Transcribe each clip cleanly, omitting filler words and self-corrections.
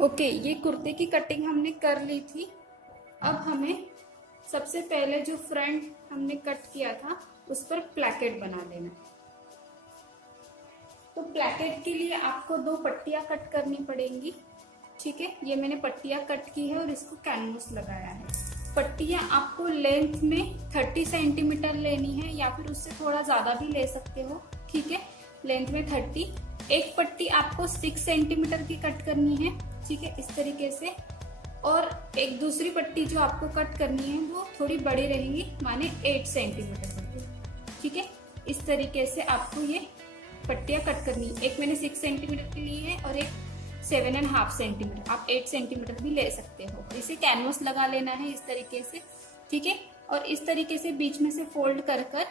Okay, ये कुर्ते की कटिंग हमने कर ली थी। अब हमें सबसे पहले जो फ्रंट हमने कट किया था उस पर प्लैकेट बना लेना। तो प्लैकेट के लिए आपको 2 पट्टियां कट करनी पड़ेंगी। ठीक है, ये मैंने पट्टियां कट की है और इसको कैनवस लगाया है। पट्टियां आपको लेंथ में 30 सेंटीमीटर लेनी है या फिर उससे थोड़ा ज्यादा भी ले सकते हो। ठीक है, लेंथ में 30। एक पट्टी आपको 6 सेंटीमीटर की कट करनी है। ठीक है, इस तरीके से। और एक दूसरी पट्टी जो आपको कट करनी है वो थोड़ी बड़ी रहेगी, माने 8 सेंटीमीटर की। ठीक है, इस तरीके से आपको ये पट्टियां कट करनी है। एक मैंने 6 सेंटीमीटर की ली है और एक 7.5 सेंटीमीटर। आप 8 सेंटीमीटर भी ले सकते हो। इसे कैनवस लगा लेना है इस तरीके से। ठीक है, और इस तरीके से बीच में से फोल्ड कर कर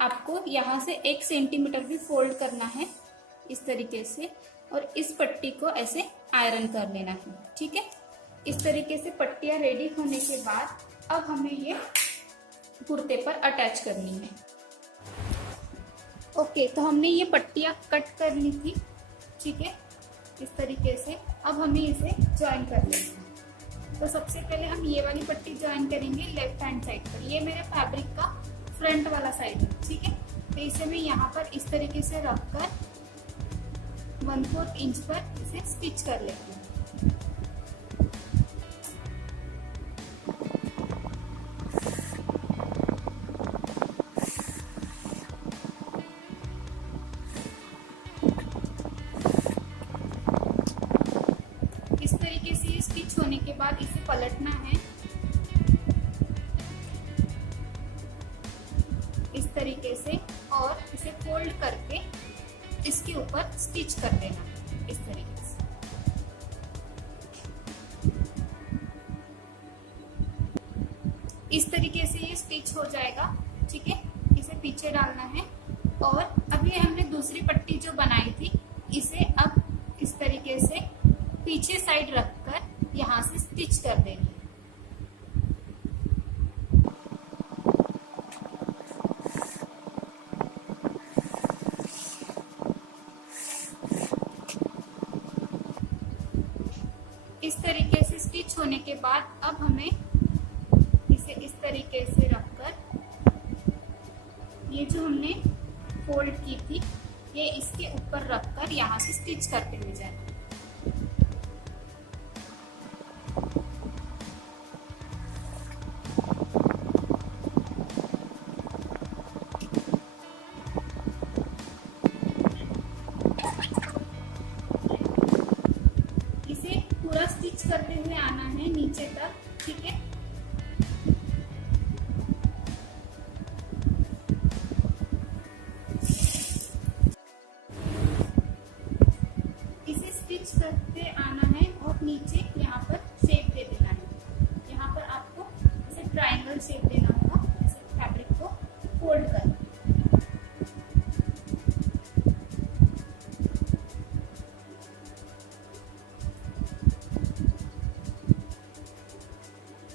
आपको यहाँ से 1 सेंटीमीटर भी फोल्ड करना है इस तरीके से। और इस पट्टी को ऐसे आयरन कर लेना है। ठीक है, इस तरीके से पट्टियां रेडी होने के बाद अब हमें ये कुर्ते पर अटैच करनी है। ओके, तो हमने ये पट्टियां कट कर ली थी। ठीक है, इस तरीके से। अब हमें इसे ज्वाइन कर लेना है। तो सबसे पहले हम ये वाली पट्टी ज्वाइन करेंगे लेफ्ट हैंड साइड पर। ये मेरे फैब्रिक का फ्रंट वाला साइड है। ठीक है, तो इसे मैं यहाँ पर इस तरीके से रखकर 1/4 इंच पर इसे स्टिच कर लेती हूँ। इस तरीके से स्टिच होने के बाद इसे पलटना है इस तरीके से और इसे फोल्ड करके इसके ऊपर स्टिच कर देना इस तरीके से। इस तरीके से ये स्टिच हो जाएगा। ठीक है, इसे पीछे डालना है। और अब ये हमने दूसरी पट्टी जो बनाई थी इसे अब इस तरीके से पीछे साइड रखकर यहाँ से स्टिच कर देनी है। इस तरीके से स्टिच होने के बाद अब हमें इसे इस तरीके से रखकर ये जो हमने फोल्ड की थी ये इसके ऊपर रखकर यहाँ से स्टिच करते हुए जाना। इसे पूरा स्टिच करते हुए आना है नीचे तक। ठीक है, इसे स्टिच करते आना है और नीचे यहाँ पर शेप दे देना है। यहाँ पर आपको इसे ट्रायंगल शेप देना होगा, इसे फैब्रिक को फोल्ड कर।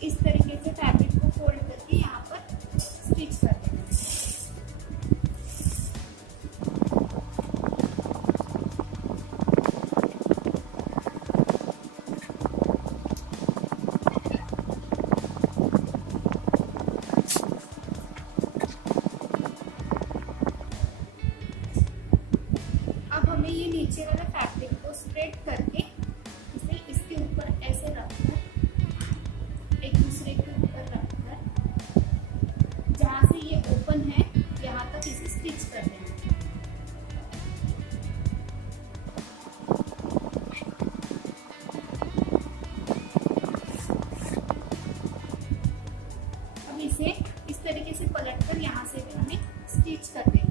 इस तरीके से फैब्रिक को फोल्ड करके यहाँ पर स्टिच कर देना। अब हमें ये नीचे वाला फैब्रिक को स्प्रेड करके इसे इसके ऊपर ऐसे रखकर एक दूसरे के ऊपर रखकर जहाँ से ये ओपन है यहाँ तक इसे स्टिच कर देना। अब इसे इस तरीके से पलटकर यहाँ से भी हमें स्टिच कर देना।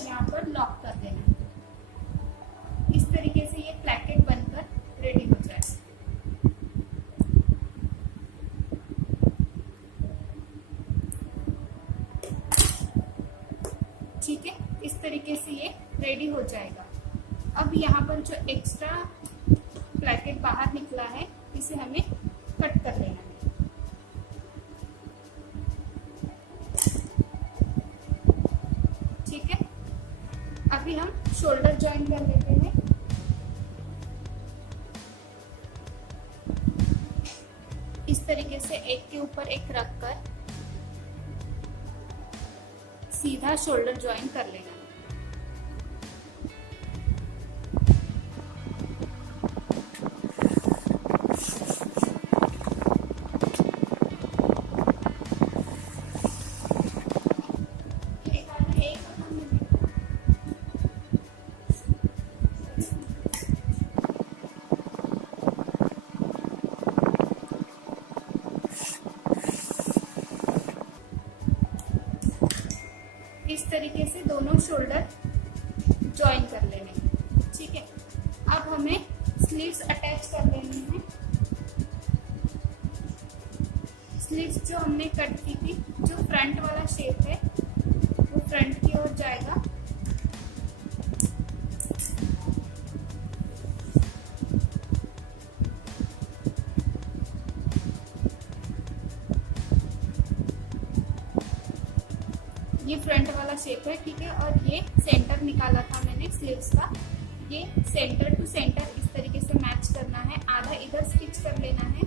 यहाँ पर लॉक कर देना। इस तरीके से ये प्लैकेट बनकर रेडी हो जाए। ठीक है, इस तरीके से ये रेडी हो जाएगा। अब यहाँ पर जो एक्स्ट्रा प्लैकेट बाहर निकला है इसे हमें कट कर लेना है। अभी हम शोल्डर ज्वाइन कर लेते हैं। इस तरीके से एक के ऊपर एक रखकर सीधा शोल्डर ज्वाइन कर लेना। इस तरीके से दोनों शोल्डर ज्वाइन कर लेने हैं, ठीक है। अब हमें स्लीव्स अटैच कर लेनी है। स्लीव्स जो हमने कट की थी, जो फ्रंट वाला शेप है वो फ्रंट की ओर जाएगा। ये फ्रंट वाला शेप है, ठीक है। और ये सेंटर निकाला था मैंने स्लीव्स का, ये सेंटर टू सेंटर इस तरीके से मैच करना है। आधा इधर स्टिच कर लेना है।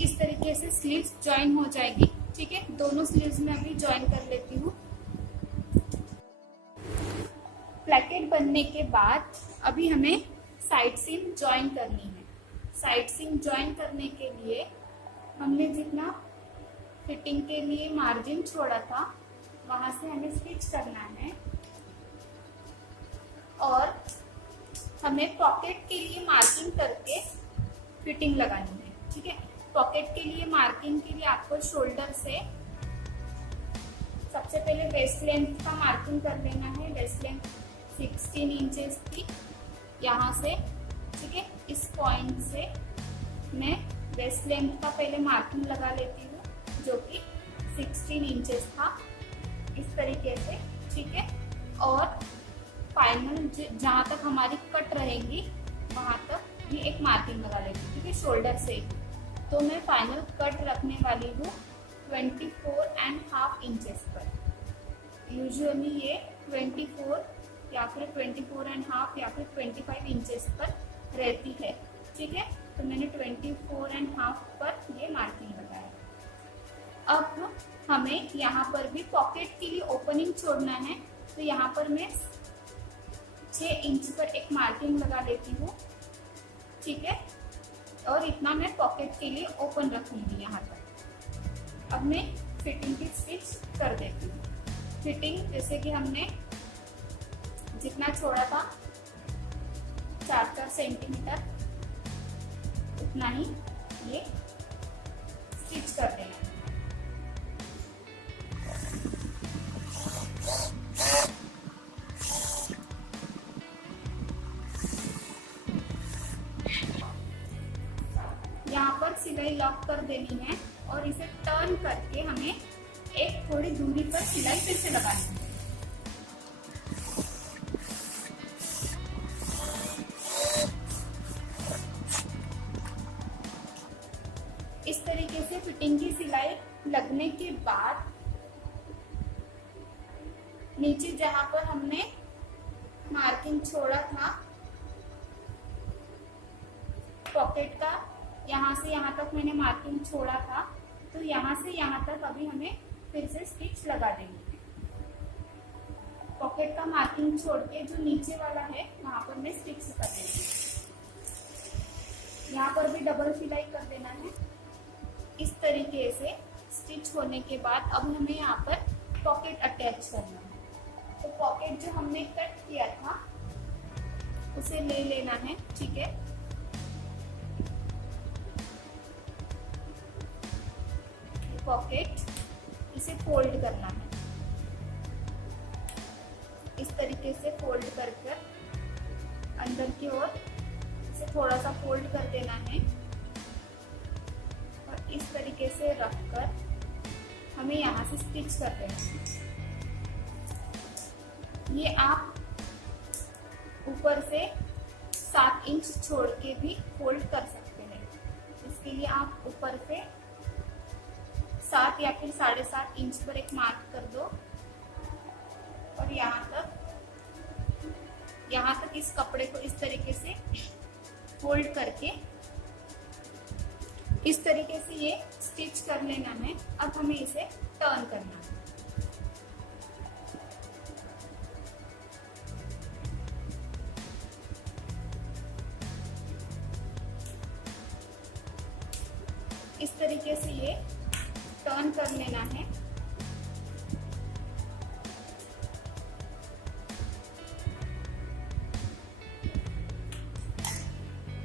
इस तरीके से स्लीव्स ज्वाइन हो जाएगी, ठीक है। दोनों स्लीव्स में अभी ज्वाइन कर लेती हूँ। प्लेकेट बनने के बाद अभी हमें साइड सीम ज्वाइन करनी है। साइड सीम ज्वाइन करने के लिए हमने जितना फिटिंग के लिए मार्जिन छोड़ा था वहां से हमें स्टिच करना है। और हमें पॉकेट के लिए मार्किंग करके फिटिंग लगानी है, ठीक है। पॉकेट के लिए मार्किंग के लिए आपको शोल्डर से सबसे पहले वेस्ट लेंथ का मार्किंग कर लेना है। वेस्ट लेंथ 16 इंचेस थी यहाँ से, ठीक है। इस पॉइंट से मैं वेस्ट लेंथ का पहले मार्किंग लगा लेती हूँ, जो कि 16 इंचेस था, इस तरीके से, ठीक है। और फाइनल जहाँ तक हमारी कट रहेगी वहां तक भी एक मार्किंग लगा लेती हूँ, ठीक है, शोल्डर से। तो मैं फाइनल कट रखने वाली हूँ 24.5 इंचेस पर। यूजुअली ये 24 या फिर 24.5 या फिर 25 इंचेस पर रहती है, ठीक है। तो मैंने 24.5 पर ये मार्किंग लगाया। अब हमें यहाँ पर भी पॉकेट के लिए ओपनिंग छोड़ना है, तो यहाँ पर मैं 6 इंच पर एक मार्किंग लगा लेती हूँ, ठीक है। और इतना मैं पॉकेट के लिए ओपन रखूंगी यहाँ तक। अब मैं फिटिंग की स्टिच कर देती हूँ। फिटिंग जैसे कि हमने जितना छोड़ा था 4 सेंटीमीटर, उतना ही ये स्टिच कर देना है। यहाँ पर सिलाई लॉक कर देनी है और इसे टर्न करके हमें एक थोड़ी दूरी पर सिलाई फिर से लगानी है। इस तरीके से फिटिंग की सिलाई लगने के बाद नीचे जहां पर हमने मार्किंग छोड़ा था पॉकेट का, यहाँ से यहाँ तक मैंने मार्किंग छोड़ा था, तो यहाँ से यहाँ तक अभी हमें फिर से स्टिच लगा देनी है। पॉकेट का मार्किंग छोड़ के जो नीचे वाला है वहां पर मैं स्टिच कर देती हूँ। यहाँ पर भी डबल सिलाई कर देना है। इस तरीके से स्टिच होने के बाद अब हमें यहाँ पर पॉकेट अटैच करना है। तो पॉकेट जो हमने कट किया था उसे ले लेना है, ठीक है। पॉकेट इसे फोल्ड करना है, इस तरीके से फोल्ड कर कर अंदर की ओर इसे इसे थोड़ा सा फोल्ड कर देना है और इस तरीके से रखकर हमें यहाँ से स्टिच कर देना है। ये आप ऊपर से 7 इंच छोड़ के भी फोल्ड कर सकते हैं। इसके लिए आप ऊपर से 7 या फिर 7.5 इंच पर एक मार्क कर दो और यहाँ तक इस कपड़े को इस तरीके से फोल्ड करके इस तरीके से ये स्टिच कर लेना है। अब हमें इसे टर्न करना है। इस तरीके से ये टर्न कर लेना है।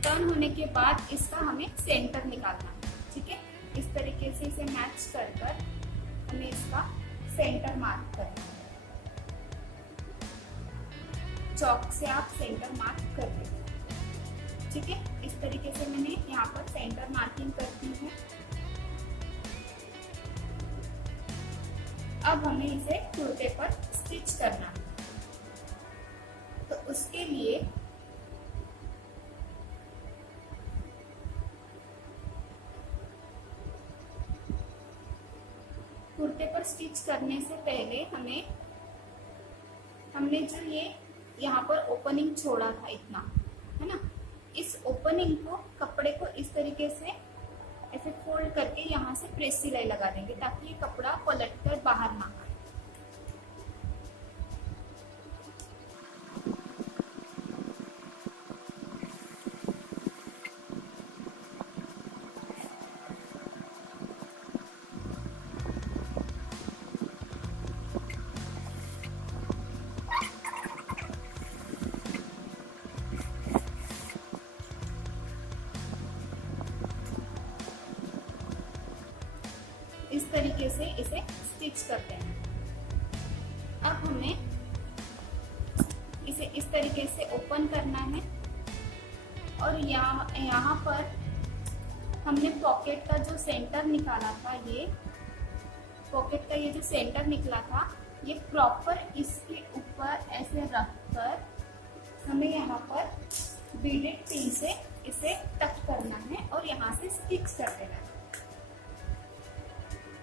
टर्न होने के बाद इसका हमें सेंटर निकालना है। ठीक है, इस तरीके से इसे मैच कर कर हमें इसका सेंटर मार्क करना है। चॉक से आप सेंटर मार्क कर दें। ठीक है, इस तरीके से मैंने यहाँ पर सेंटर मार्किंग कर दी है। अब हमें इसे कुर्ते पर स्टिच करना है। तो उसके लिए कुर्ते पर स्टिच करने से पहले हमने जो ये यहाँ पर ओपनिंग छोड़ा था इतना, है ना, इस ओपनिंग को कपड़े को इस तरीके से ऐसे फोल्ड करके यहाँ से प्रेस सिलाई लगा देंगे ताकि ये कपड़ा पलट कर बाहर ना आए। इस तरीके से इसे स्टिच करते हैं। अब हमें इसे इस तरीके से ओपन करना है और यहाँ पर हमने पॉकेट का जो सेंटर निकाला था, ये पॉकेट का ये जो सेंटर निकला था, ये प्रॉपर इसके ऊपर ऐसे रखकर हमें यहाँ पर बीडेड पिन से इसे टक करना है और यहाँ से स्टिच कर देना है।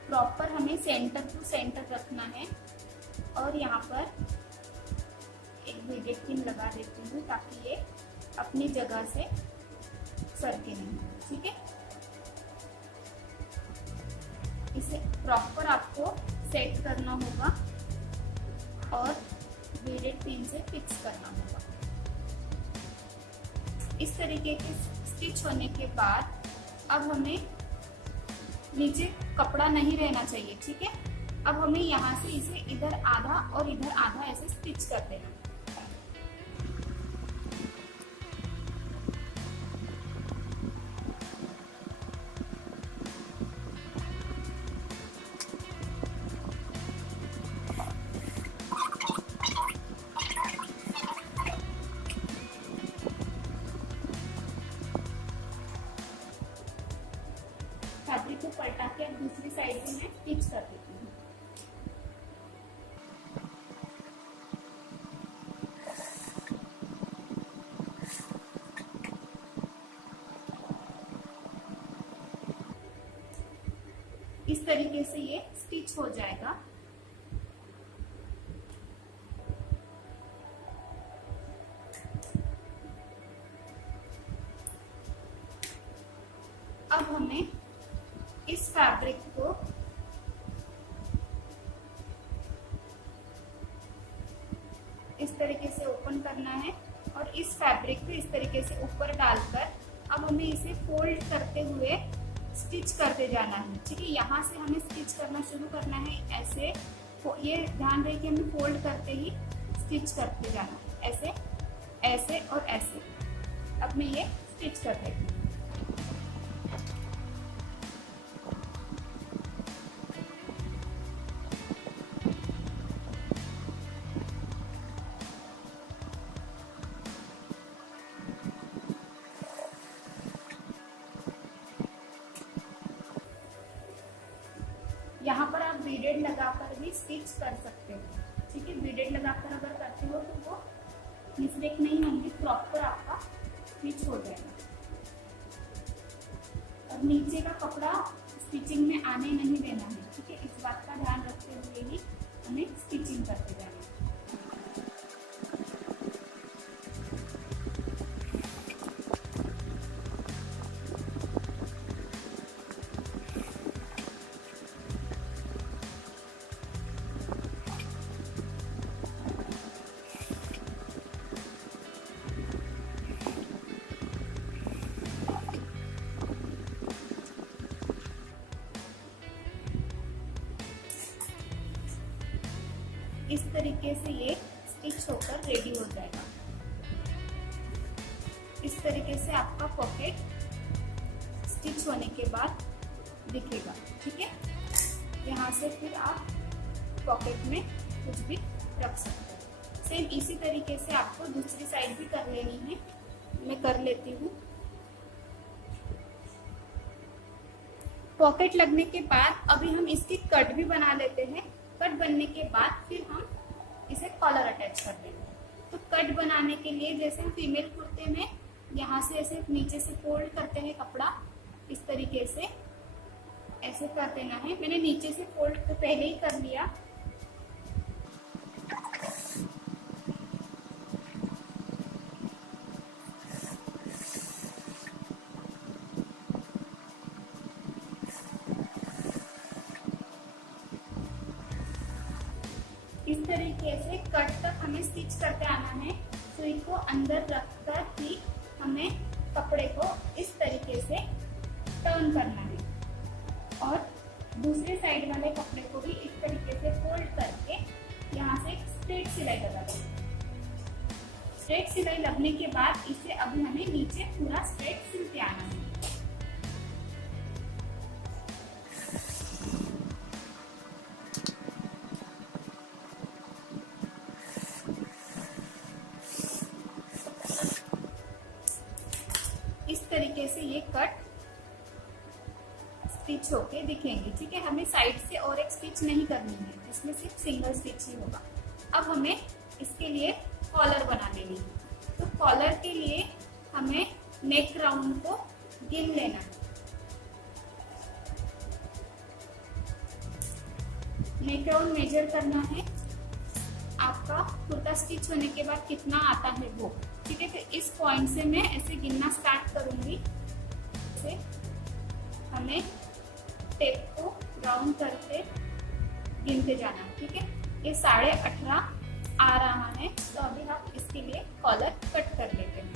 प्रॉपर हमें सेंटर टू सेंटर रखना है और यहाँ पर एक बीडेड पिन लगा देती हूँ ताकि ये अपनी जगह से सरके नहीं। ठीक है, इसे प्रॉपर आपको सेट करना होगा और बीडेड पिन से फिक्स करना होगा। इस तरीके के स्टिच होने के बाद अब हमें नीचे कपड़ा नहीं रहना चाहिए। ठीक है, अब हमें यहाँ से इसे इधर आधा और इधर आधा ऐसे स्टिच कर देना। फैब्रिक को पलटा के अब दूसरी साइड में मैं स्टिच कर देती हूँ। इस तरीके से ये स्टिच हो जाएगा। अब हमें इस फैब्रिक को इस तरीके से ओपन करना है और इस फैब्रिक को इस तरीके से ऊपर डालकर अब हमें इसे फोल्ड करते हुए स्टिच करते जाना है। ठीक है, यहाँ से हमें स्टिच करना शुरू करना है। ऐसे ये ध्यान रहे कि हमें फोल्ड करते ही स्टिच करते जाना है, ऐसे ऐसे और ऐसे। अब मैं ये स्टिच कर देती हूँ। बीडेड लगाकर भी स्टिच कर सकते हो। ठीक है, बीडेड लगाकर अगर करते हो तो वो मिस्टेक नहीं होंगे, प्रॉपर आपका स्टिच हो जाएगा। और नीचे का कपड़ा स्टिचिंग में आने नहीं देना है। ठीक है, इस बात का ध्यान रखते हुए ही हमें स्टिचिंग करते जाना है। इस तरीके से ये स्टिच होकर रेडी हो जाएगा। इस तरीके से आपका पॉकेट स्टिच होने के बाद दिखेगा। ठीक है, यहाँ से फिर आप पॉकेट में कुछ भी रख सकते हो। सेम इसी तरीके से आपको दूसरी साइड भी कर लेनी है। मैं कर लेती हूँ। पॉकेट लगने के बाद अभी हम इसकी कट भी बना लेते हैं। कट बनने के बाद फिर हम इसे कॉलर अटैच कर देंगे। तो कट बनाने के लिए जैसे हम फीमेल कुर्ते में यहाँ से ऐसे नीचे से फोल्ड करते हैं कपड़ा, इस तरीके से ऐसे कर देना है। मैंने नीचे से फोल्ड तो पहले ही कर लिया। इस तरीके से कट तक हमें स्टिच करते आना है। सुई को अंदर रखकर ही हमें कपड़े को इस तरीके से टर्न करना है और दूसरे साइड वाले कपड़े को भी इस तरीके से फोल्ड करके यहाँ से स्ट्रेट सिलाई लगा देंगे। स्ट्रेट सिलाई लगने के बाद इसे अभी हमें नीचे पूरा स्ट्रेट सिलते आना है। इस तरीके से ये कट स्टिच होके दिखेंगे। ठीक है, हमें साइड से और एक स्टिच नहीं करनी है, इसमें सिर्फ सिंगल स्टिच ही होगा। अब हमें इसके लिए कॉलर बना लेनी है। तो कॉलर के लिए हमें नेक राउंड को गिन लेना है। नेक राउंड मेजर करना है आपका कुर्ता स्टिच होने के बाद कितना आता है वो। ठीक है, तो इस पॉइंट से मैं ऐसे गिनना स्टार्ट करूंगी। से हमें टेप को राउंड करके गिनते जाना। ठीक है, ये 18.5 आ रहा है। तो अभी हम इसके लिए कॉलर कट कर लेते हैं।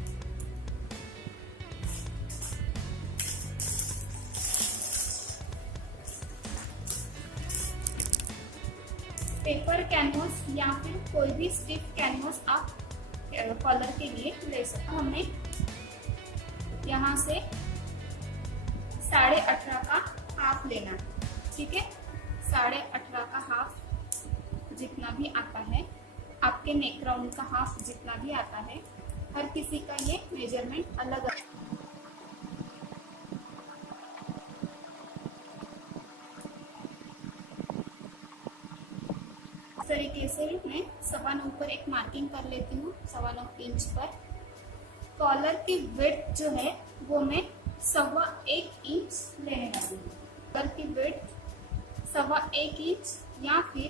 पेपर कैनवस या फिर कोई भी स्टिफ कैनवस आप कॉलर के लिए ले सकते हो। हमें यहाँ से 18.5 का हाफ लेना है। ठीक है, 18.5 का हाफ जितना भी आता है, आपके नेक राउंड का हाफ जितना भी आता है, हर किसी का ये मेजरमेंट अलग अलग। तरीके से मैं 1.25 ऊपर एक मार्किंग कर लेती हूँ, 1.25 इंच पर। कॉलर की विड्थ जो है वो मैं 1.25 इंच लेने वाली हूँ। कॉलर की विड्थ 1.25 इंच या फिर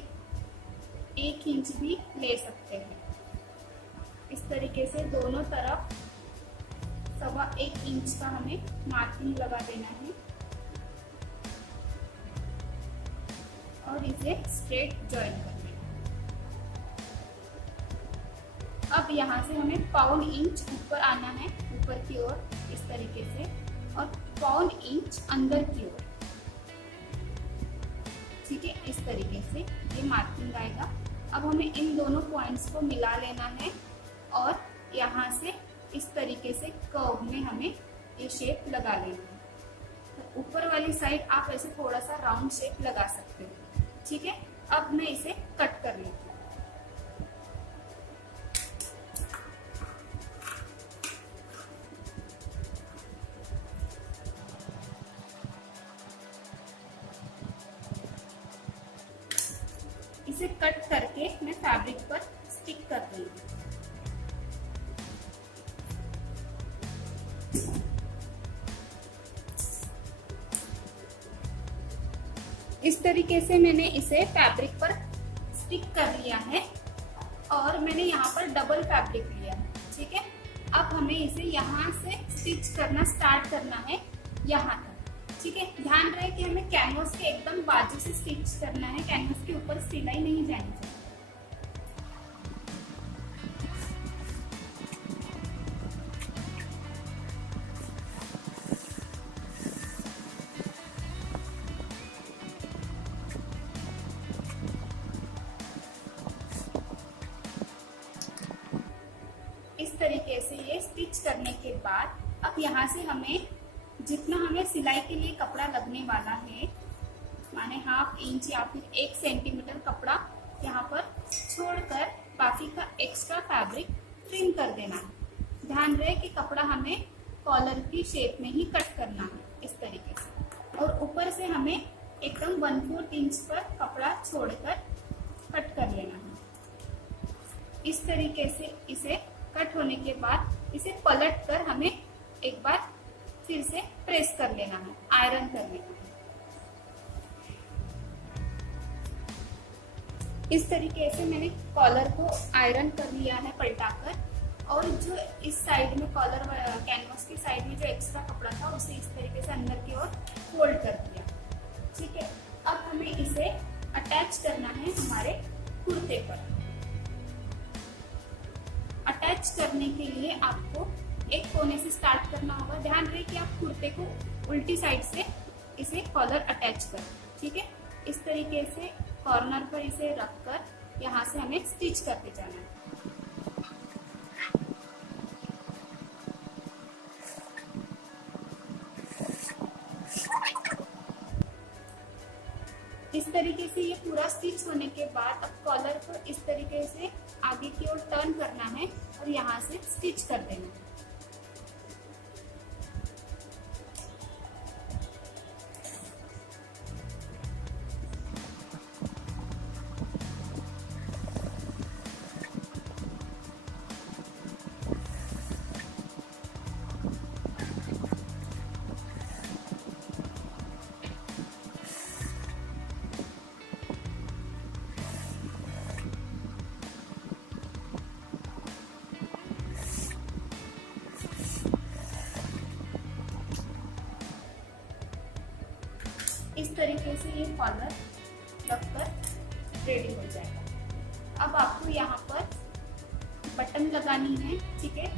1 इंच भी ले सकते हैं। इस तरीके से दोनों तरफ 1.25 इंच का हमें मार्किंग लगा देना है और इसे स्ट्रेट जॉइन करना है। अब यहाँ से हमें 1.25 इंच ऊपर आना है, ऊपर की ओर इस तरीके से, और 1.25 इंच अंदर की ओर। ठीक है, इस तरीके से ये मार्किंग आएगा। अब हमें इन दोनों पॉइंट्स को मिला लेना है और यहाँ से इस तरीके से कर्व में हमें ये शेप लगा लेना है। तो ऊपर वाली साइड आप ऐसे थोड़ा सा राउंड शेप लगा सकते हो। ठीक है, अब मैं इसे कट कर लेती हूँ। इसे कट करके मैं फैब्रिक पर स्टिक कर रही हूँ। इस तरीके से मैंने इसे फैब्रिक पर स्टिक कर लिया है और मैंने यहाँ पर डबल फैब्रिक लिया है। ठीक है, अब हमें इसे यहाँ से स्टिच करना स्टार्ट करना है यहाँ तक। ठीक है, ध्यान रहे कि हमें कैनवस के एकदम बाजू से स्टिच करना है, कैनवस के ऊपर सिलाई नहीं जानी चाहिए। इस तरीके से ये स्टिच करने के बाद अब यहाँ से हमें जितना हमें सिलाई के लिए कपड़ा लगने वाला है, माने 1/2 इंच या फिर 1 सेंटीमीटर कपड़ा यहाँ पर छोड़कर बाकी का एक्स्ट्रा फैब्रिक ट्रिम कर देना है। ध्यान रहे कि कपड़ा हमें कॉलर की शेप में ही कट करना है इस तरीके से, और ऊपर से हमें एकदम 1/4 इंच पर कपड़ा छोड़कर कट कर लेना है। इस तरीके से इसे कट होने के बाद इसे पलट कर हमें एक बार फिर से प्रेस कर लेना है, आयरन कर लेना है। इस तरीके से मैंने कॉलर को आयरन कर लिया है पलटाकर, और जो इस साइड में कॉलर कैनवस की साइड में जो एक्स्ट्रा कपड़ा था उसे इस तरीके से अंदर की ओर फोल्ड कर दिया। ठीक है, अब हमें इसे अटैच करना है हमारे कुर्ते पर। अटैच करने के लिए आपको एक कोने से स्टार्ट करना होगा। ध्यान रहे कि आप कुर्ते को उल्टी साइड से इसे कॉलर अटैच करें। ठीक है, इस तरीके से कॉर्नर पर इसे रखकर यहाँ से हमें स्टिच करते जाना है। इस तरीके से ये पूरा स्टिच होने के बाद अब कॉलर को इस तरीके से आगे की ओर टर्न करना है और यहाँ से स्टिच कर देना है। इस तरीके से ये कॉलर लगकर रेडी हो जाएगा। अब आपको यहाँ पर बटन लगानी है, ठीक है,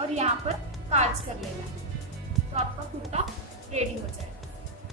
और यहाँ पर काज कर लेना है, तो आपका कुर्ता रेडी हो जाएगा।